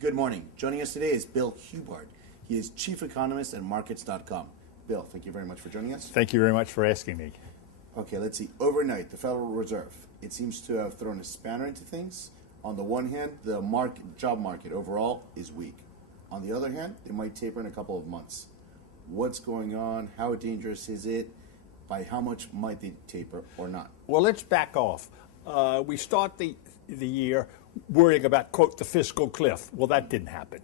Good morning. Joining us today is Bill Hubard. He is Chief Economist at Markets.com. Bill, thank you very much for joining us. Thank you very much for asking me. Okay, let's see. Overnight, the Federal Reserve, it seems to have thrown a spanner into things. On the one hand, the job market overall is weak. On the other hand, they might taper in a couple of months. What's going on? How dangerous is it? By how much might they taper or not? Well, let's back off. We start the year worrying about, quote, the fiscal cliff. Well, that didn't happen.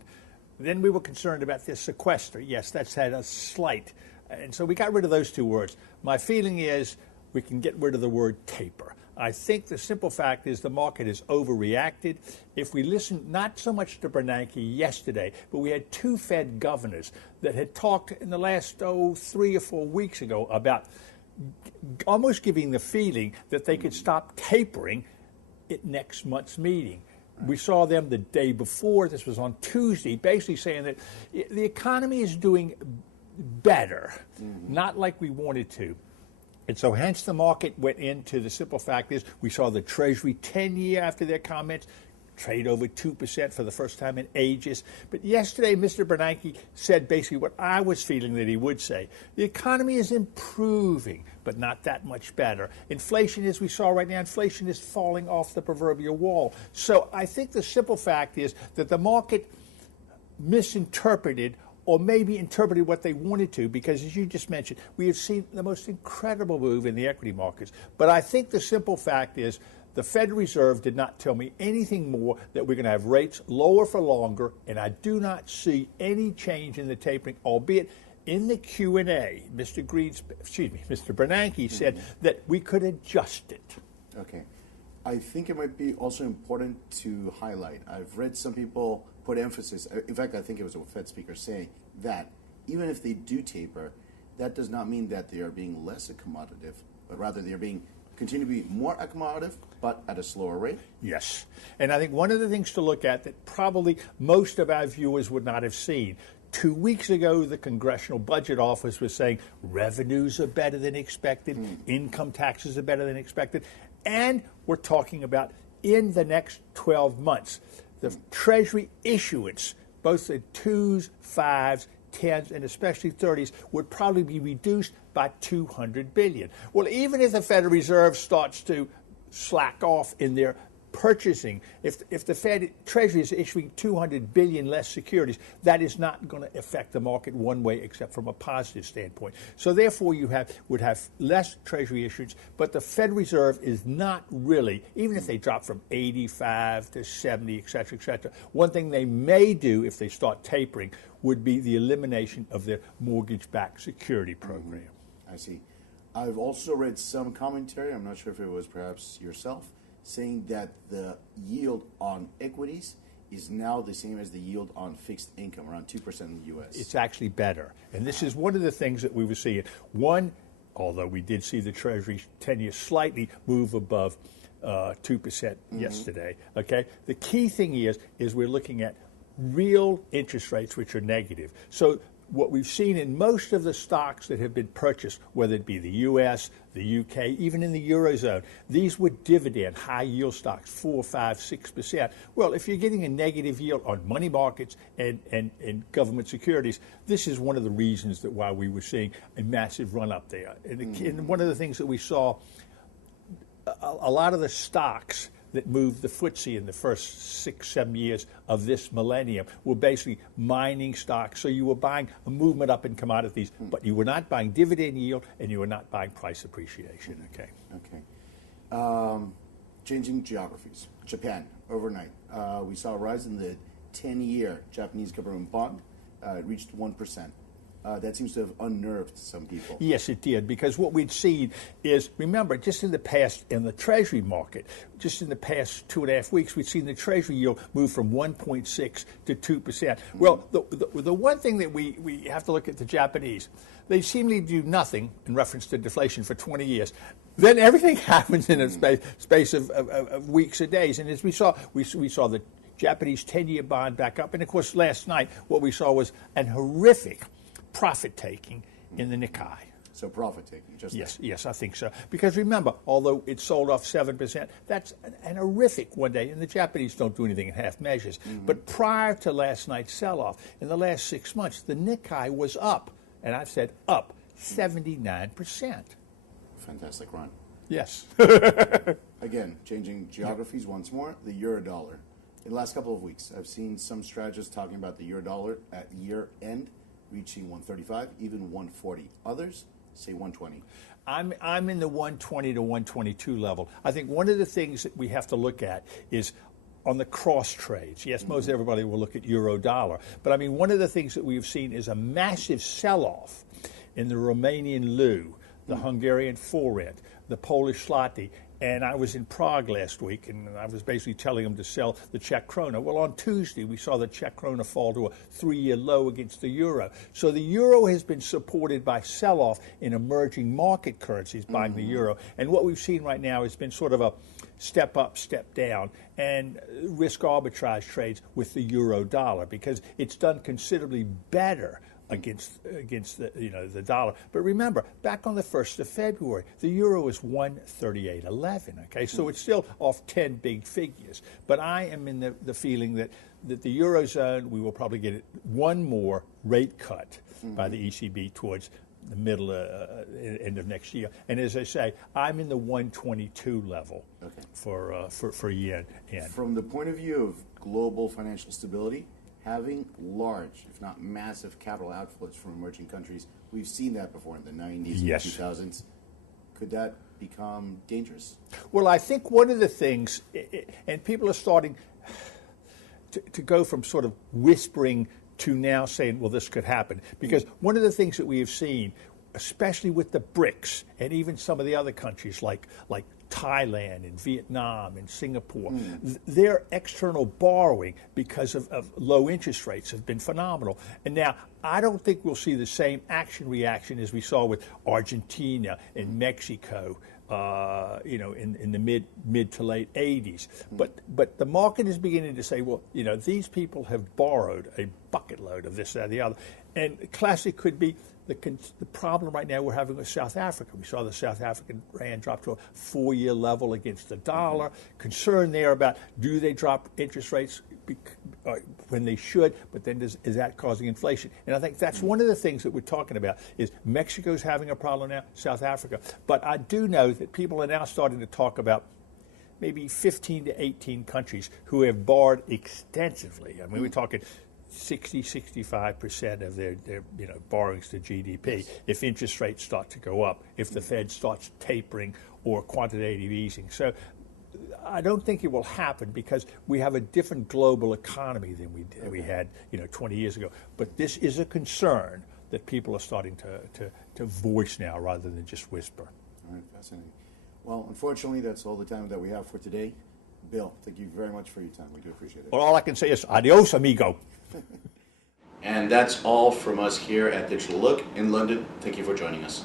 Then we were concerned about this sequester. Yes, that's had a slight. And so we got rid of those two words. My feeling is we can get rid of the word taper. I think the simple fact is the market has overreacted. If we listen not so much to Bernanke yesterday, but we had two Fed governors that had talked in the last, 3 or 4 weeks ago about almost giving the feeling that they could stop tapering at next month's meeting. We saw them the day before, this was on Tuesday, basically saying that the economy is doing better, not like we wanted to. And so hence the market went into the simple fact is we saw the Treasury 10-year after their comments trade over 2% for the first time in ages. But yesterday, Mr. Bernanke said basically what I was feeling that he would say. The economy is improving, but not that much better. Inflation, as we saw right now, inflation is falling off the proverbial wall. So I think the simple fact is that the market misinterpreted or maybe interpreted what they wanted to, because as you just mentioned, we have seen the most incredible move in the equity markets. But I think the simple fact is the Federal Reserve did not tell me anything more that we're going to have rates lower for longer, and I do not see any change in the tapering, albeit in the Q&A, Mr. Bernanke said that we could adjust it. Okay. I think it might be also important to highlight. I've read some people put emphasis, in fact, I think it was a Fed speaker saying that even if they do taper, that does not mean that they are being less accommodative, but rather they are being continue to be more accommodative, but at a slower rate? Yes. And I think one of the things to look at that probably most of our viewers would not have seen. 2 weeks ago, the Congressional Budget Office was saying revenues are better than expected, income taxes are better than expected, and we're talking about in the next 12 months, the Treasury issuance, both the 2s, 5s, 10s, and especially 30s, would probably be reduced by $200 billion. Well, even if the Federal Reserve starts to slack off in their purchasing, if the Fed Treasury is issuing $200 billion less securities, that is not going to affect the market one way except from a positive standpoint. So therefore you would have less Treasury issuance, but the Federal Reserve is not really, even if they drop from 85 to 70, et cetera, one thing they may do if they start tapering would be the elimination of their mortgage-backed security program. I see. I've also read some commentary, I'm not sure if it was perhaps yourself, saying that the yield on equities is now the same as the yield on fixed income, around 2% in the U.S. It's actually better. And this is one of the things that we were seeing. One, although we did see the Treasury 10-year slightly move above 2% yesterday, okay? The key thing is we're looking at real interest rates, which are negative. So what we've seen in most of the stocks that have been purchased, whether it be the U.S., the UK, even in the Eurozone, these were dividend, high-yield stocks, 4, 5, 6%. Well, if you're getting a negative yield on money markets and government securities, this is one of the reasons that why we were seeing a massive run-up there. And one of the things that we saw, a lot of the stocks that moved the FTSE in the first 6, 7 years of this millennium were basically mining stocks. So you were buying a movement up in commodities, but you were not buying dividend yield and you were not buying price appreciation. Okay. Changing geographies. Japan, overnight. We saw a rise in the 10-year Japanese government bond. It reached 1%. That seems to have unnerved some people. Yes, it did, because what we'd seen is, remember, just in the past, in the Treasury market, just in the past 2.5 weeks, we'd seen the Treasury yield move from 1.6 to 2%. Well, the one thing that we have to look at the Japanese, they seemingly do nothing in reference to deflation for 20 years. Then everything happens in a space of weeks or days. And as we saw the Japanese 10-year bond back up. And, of course, last night what we saw was an horrific profit-taking in the Nikkei. So profit taking, just Yes, that. yes, I think so. Because remember, although it sold off 7%, that's an horrific one day, and the Japanese don't do anything in half measures. But prior to last night's sell-off, in the last 6 months, the Nikkei was up, and I've said up 79%. Fantastic run. Yes. Again, changing geographies once more, the euro-dollar. In the last couple of weeks, I've seen some strategists talking about the euro-dollar at year-end reaching 135, even 140. Others say 120. I'm in the 120 to 122 level. I think one of the things that we have to look at is on the cross trades. Yes, most everybody will look at euro-dollar. But I mean, one of the things that we've seen is a massive sell-off in the Romanian leu, the Hungarian forint, the Polish zloty. And I was in Prague last week, and I was basically telling them to sell the Czech krona. Well, on Tuesday, we saw the Czech krona fall to a 3-year low against the euro. So the euro has been supported by sell-off in emerging market currencies buying the euro. And what we've seen right now has been sort of a step up, step down, and risk arbitrage trades with the euro dollar, because it's done considerably better against the dollar. But remember, back on the 1st of February, the euro was 138.11. Okay, so it's still off 10 big figures. But I am in the feeling that the eurozone, we will probably get one more rate cut by the ECB towards the middle end of next year. And as I say, I'm in the 122 level for yen. From the point of view of global financial stability, having large, if not massive, capital outflows from emerging countries, we've seen that before in the 90s and 2000s. Could that become dangerous? Well, I think one of the things, and people are starting to go from sort of whispering to now saying, well, this could happen. Because one of the things that we have seen, especially with the BRICS and even some of the other countries like Thailand and Vietnam and Singapore, their external borrowing because of low interest rates have been phenomenal. And now I don't think we'll see the same reaction as we saw with Argentina and Mexico, in the mid to late 80s. But the market is beginning to say, well, these people have borrowed a bucket load of this, that, the other. And classic could be the problem right now we're having with South Africa. We saw the South African rand drop to a 4-year level against the dollar. Concern there about, do they drop interest rates when they should, but then is that causing inflation? And I think that's one of the things that we're talking about is Mexico's having a problem now, South Africa. But I do know that people are now starting to talk about maybe 15 to 18 countries who have borrowed extensively. I mean, we're talking 60-65% of their borrowings to GDP. If interest rates start to go up, if the Fed starts tapering or quantitative easing. So I don't think it will happen because we have a different global economy than we had 20 years ago. But this is a concern that people are starting to voice now rather than just whisper. All right, fascinating. Well, unfortunately, that's all the time that we have for today. Bill, thank you very much for your time. We do appreciate it. Well, all I can say is adios, amigo. And that's all from us here at Digital Look in London. Thank you for joining us.